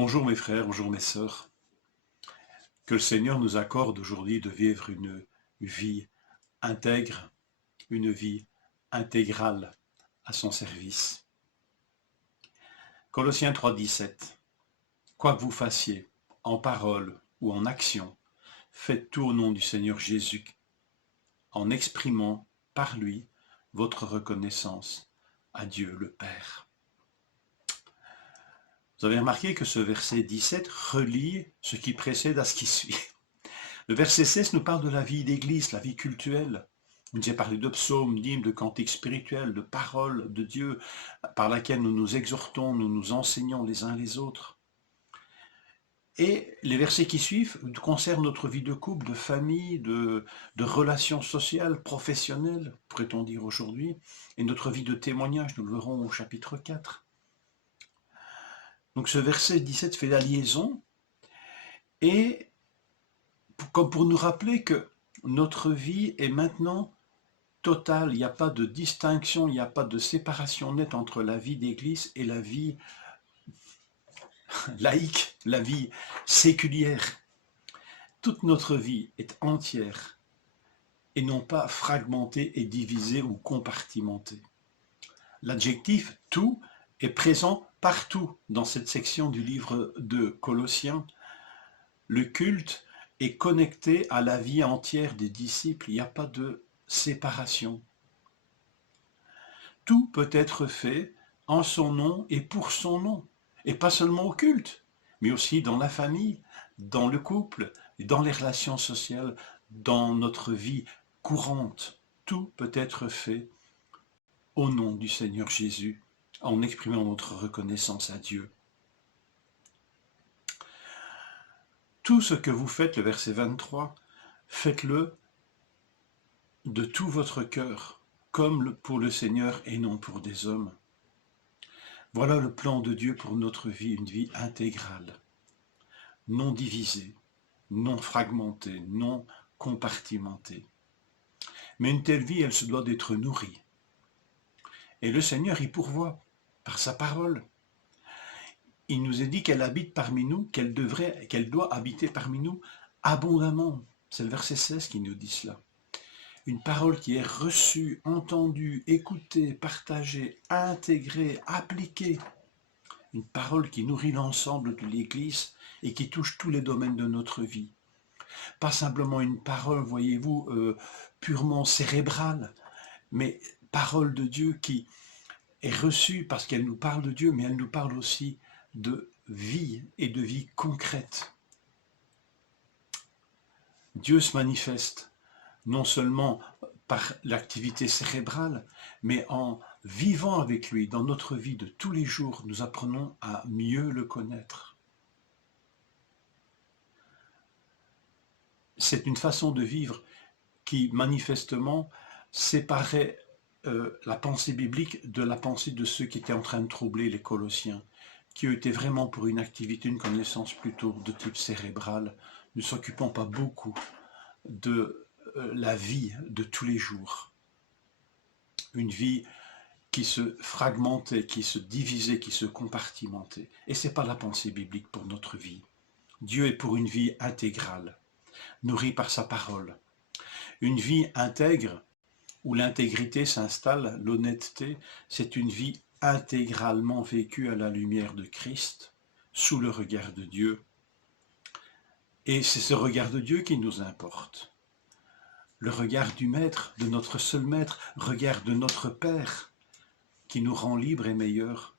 Bonjour mes frères, bonjour mes sœurs. Que le Seigneur nous accorde aujourd'hui de vivre une vie intègre, une vie intégrale à son service. Colossiens 3,17. Quoi que vous fassiez, en parole ou en action, faites tout au nom du Seigneur Jésus, en exprimant par lui votre reconnaissance à Dieu le Père. Vous avez remarqué que ce verset 17 relie ce qui précède à ce qui suit. Le verset 16 nous parle de la vie d'église, la vie cultuelle. Il nous a parlé de psaumes, d'hymnes, de cantiques spirituels, de paroles de Dieu par laquelle nous nous exhortons, nous nous enseignons les uns les autres. Et les versets qui suivent concernent notre vie de couple, de famille, de relations sociales, professionnelles, pourrait-on dire aujourd'hui, et notre vie de témoignage, nous le verrons au chapitre 4. Donc ce verset 17 fait la liaison, et comme pour nous rappeler que notre vie est maintenant totale, il n'y a pas de distinction, il n'y a pas de séparation nette entre la vie d'église et la vie laïque, la vie séculière. Toute notre vie est entière et non pas fragmentée et divisée ou compartimentée. L'adjectif « tout » est présent partout dans cette section du livre de Colossiens. Le culte est connecté à la vie entière des disciples, il n'y a pas de séparation. Tout peut être fait en son nom et pour son nom, et pas seulement au culte, mais aussi dans la famille, dans le couple, dans les relations sociales, dans notre vie courante. Tout peut être fait au nom du Seigneur Jésus, en exprimant notre reconnaissance à Dieu. Tout ce que vous faites, le verset 23, faites-le de tout votre cœur, comme pour le Seigneur et non pour des hommes. Voilà le plan de Dieu pour notre vie, une vie intégrale, non divisée, non fragmentée, non compartimentée. Mais une telle vie, elle se doit d'être nourrie. Et le Seigneur y pourvoit par sa parole. Il nous a dit qu'elle habite parmi nous, qu'elle doit habiter parmi nous abondamment. C'est le verset 16 qui nous dit cela. Une parole qui est reçue, entendue, écoutée, partagée, intégrée, appliquée. Une parole qui nourrit l'ensemble de l'Église et qui touche tous les domaines de notre vie. Pas simplement une parole, voyez-vous, purement cérébrale, mais parole de Dieu qui est reçue parce qu'elle nous parle de Dieu, mais elle nous parle aussi de vie et de vie concrète. Dieu se manifeste non seulement par l'activité cérébrale, mais en vivant avec lui dans notre vie de tous les jours, nous apprenons à mieux le connaître. C'est une façon de vivre qui manifestement séparait la pensée biblique de la pensée de ceux qui étaient en train de troubler les Colossiens, qui étaient vraiment pour une activité, une connaissance plutôt de type cérébral, ne s'occupant pas beaucoup de la vie de tous les jours. Une vie qui se fragmentait, qui se divisait, qui se compartimentait. Et ce n'est pas la pensée biblique pour notre vie. Dieu est pour une vie intégrale, nourrie par sa parole. Une vie intègre, où l'intégrité s'installe, l'honnêteté, c'est une vie intégralement vécue à la lumière de Christ, sous le regard de Dieu. Et c'est ce regard de Dieu qui nous importe. Le regard du Maître, de notre seul Maître, regard de notre Père, qui nous rend libres et meilleurs.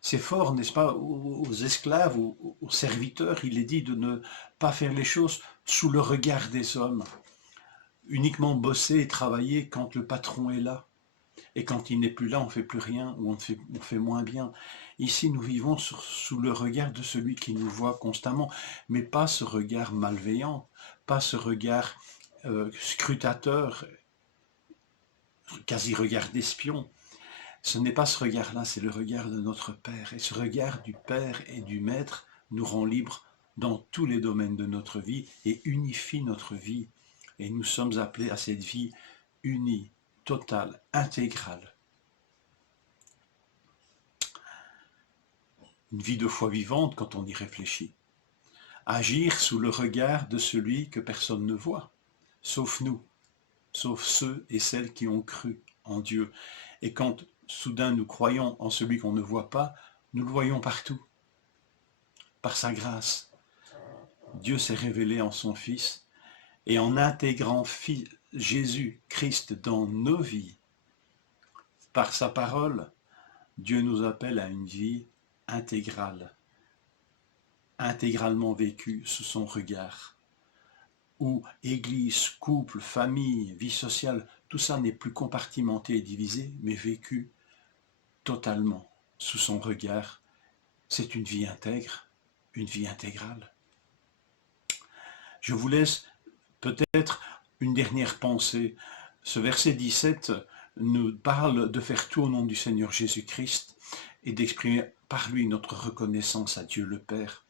C'est fort, n'est-ce pas, aux esclaves, aux serviteurs, il est dit de ne pas faire les choses sous le regard des hommes. Uniquement bosser et travailler quand le patron est là. Et quand il n'est plus là, on ne fait plus rien ou on fait moins bien. Ici, nous vivons sous le regard de celui qui nous voit constamment, mais pas ce regard malveillant, pas ce regard scrutateur, quasi regard d'espion. Ce n'est pas ce regard-là, c'est le regard de notre Père. Et ce regard du Père et du Maître nous rend libres dans tous les domaines de notre vie et unifie notre vie. Et nous sommes appelés à cette vie unie, totale, intégrale. une vie de foi vivante quand on y réfléchit. Agir sous le regard de celui que personne ne voit, sauf nous, sauf ceux et celles qui ont cru en Dieu. Et quand soudain nous croyons en celui qu'on ne voit pas, nous le voyons partout, par sa grâce. Dieu s'est révélé en son Fils, et en intégrant Jésus-Christ dans nos vies, par sa parole, Dieu nous appelle à une vie intégrale, intégralement vécue sous son regard, où église, couple, famille, vie sociale, tout ça n'est plus compartimenté et divisé, mais vécu totalement sous son regard. C'est une vie intègre, une vie intégrale. Je vous laisse peut-être une dernière pensée. Ce verset 17 nous parle de faire tout au nom du Seigneur Jésus-Christ et d'exprimer par lui notre reconnaissance à Dieu le Père.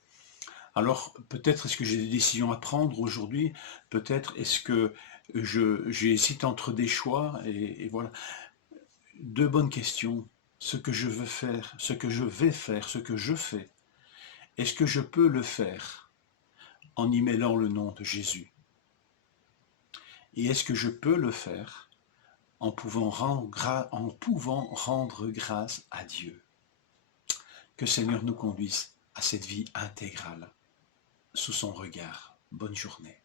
Alors peut-être est-ce que j'ai des décisions à prendre aujourd'hui, peut-être est-ce que j'hésite entre des choix, et voilà. Deux bonnes questions. Ce que je veux faire, ce que je vais faire, ce que je fais, est-ce que je peux le faire en y mêlant le nom de Jésus? Et est-ce que je peux le faire en pouvant rendre grâce à Dieu? Que le Seigneur nous conduise à cette vie intégrale sous son regard. Bonne journée.